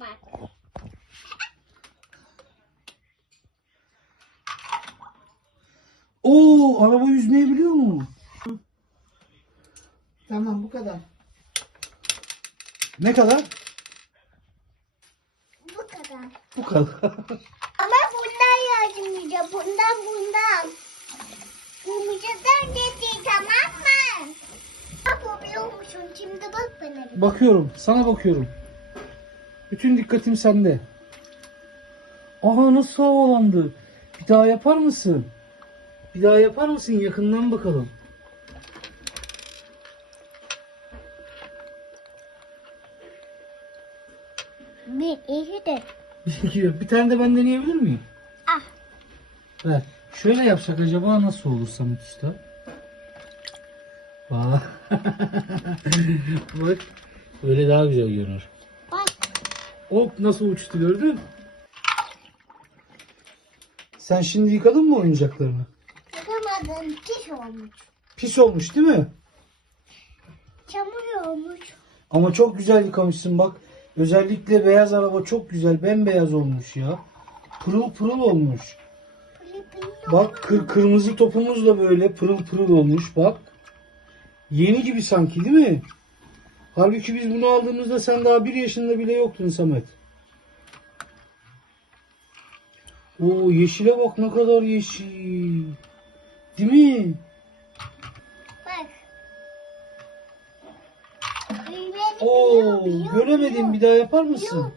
Bak. Oo araba yüzmeyi biliyor mu? Tamam bu kadar. Ne kadar? Bu kadar. Bu kadar. Ama bundan yardımlayacağım. Bundan bundan. Yumuşadan dedi tamam mı? Bak biliyor musun? Şimdi bak bana bakıyorum. Sana bakıyorum. Bütün dikkatim sende. Aha nasıl havalandı. Bir daha yapar mısın? Bir daha yapar mısın? Yakından bakalım. Bir, iki de. bir tane de ben deneyebilir miyim? Ah. Ver. Şöyle yapsak acaba nasıl olur Samet Usta? Bak. Bak. Öyle daha güzel görünür. Hop nasıl uçtu gördün? Sen şimdi yıkadın mı oyuncaklarını? Yapamadım. Pis olmuş. Pis olmuş değil mi? Çamur olmuş. Ama çok güzel yıkamışsın bak. Özellikle beyaz araba çok güzel. Bembeyaz olmuş ya. Pırıl pırıl olmuş. Bak kır, kırmızı topumuz da böyle pırıl pırıl olmuş bak. Yeni gibi sanki değil mi? Halbuki biz bunu aldığımızda sen daha bir yaşında bile yoktun Samet. Oo yeşile bak ne kadar yeşil. Değil mi? Bak. Oo göremedim bir daha yapar mısın?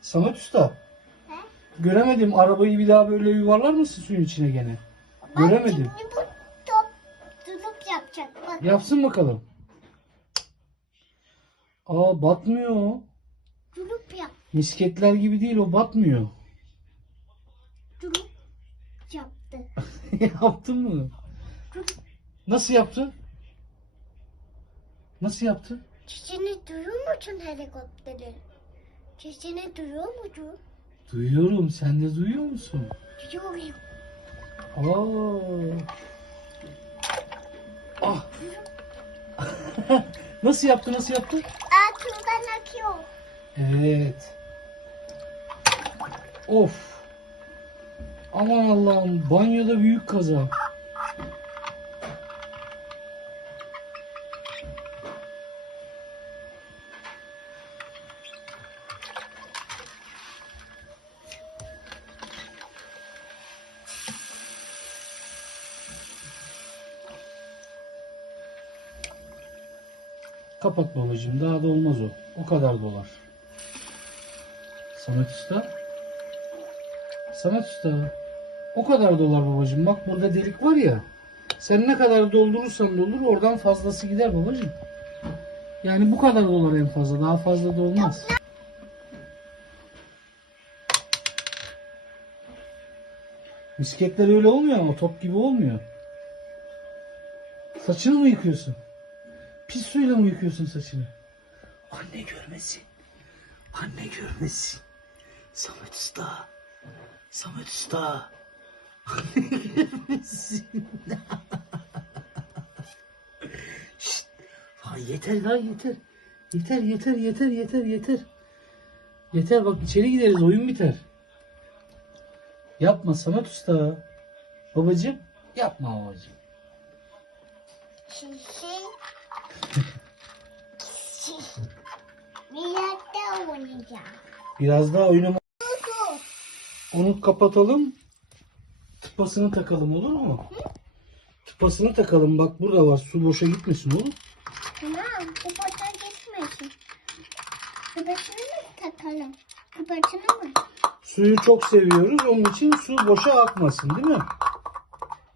Samet Usta. He? Göremedim. Arabayı bir daha böyle yuvarlar mısın suyun içine gene? Bak Göremedim. şimdi bu top tutup yapacak. Bak. Yapsın bakalım. Aa batmıyor. Tutup yap. Misketler gibi değil o batmıyor. Tutup yaptı. Yaptın mı? Nasıl yaptı? Nasıl yaptı? Sesini duyuyor musun helikopteri? Sesini duyuyor musun? Duyuyorum. Sen de duyuyor musun? Duyuyorum. Aa. Ah. nasıl yaptı? Nasıl yaptı? Şuradan akıyor. Evet. Of. Aman Allah'ım banyoda büyük kaza. Kapat babacığım daha da olmaz o. O kadar dolar. Samet Usta. Samet Usta. O kadar dolar babacığım. Bak burada delik var ya. Sen ne kadar doldurursan doldur oradan fazlası gider babacığım. Yani bu kadar dolar en fazla. Daha fazla da olmaz. Misketler öyle olmuyor ama top gibi olmuyor. Saçını mı yıkıyorsun? Pis suyla mı yıkıyorsun saçını? Anne görmesin. Anne görmesin. Samet Usta. Samet Usta. Anne görmesin. Şşt. Ay yeter lan yeter. Yeter yeter yeter yeter yeter. Yeter bak içeri gideriz oyun biter. Yapma Samet Usta. Babacım yapma babacım. Şişi. Şiş. Birlikte oynayacağım. Biraz daha oynama. Onu kapatalım. Tıpasını takalım olur mu? Tıpasını takalım. Bak burada var. Su boşa gitmesin oğlum. Tamam. Kapatın gitmesin. Kapatını mı takalım? Kapatını mı? Suyu çok seviyoruz. Onun için su boşa akmasın değil mi?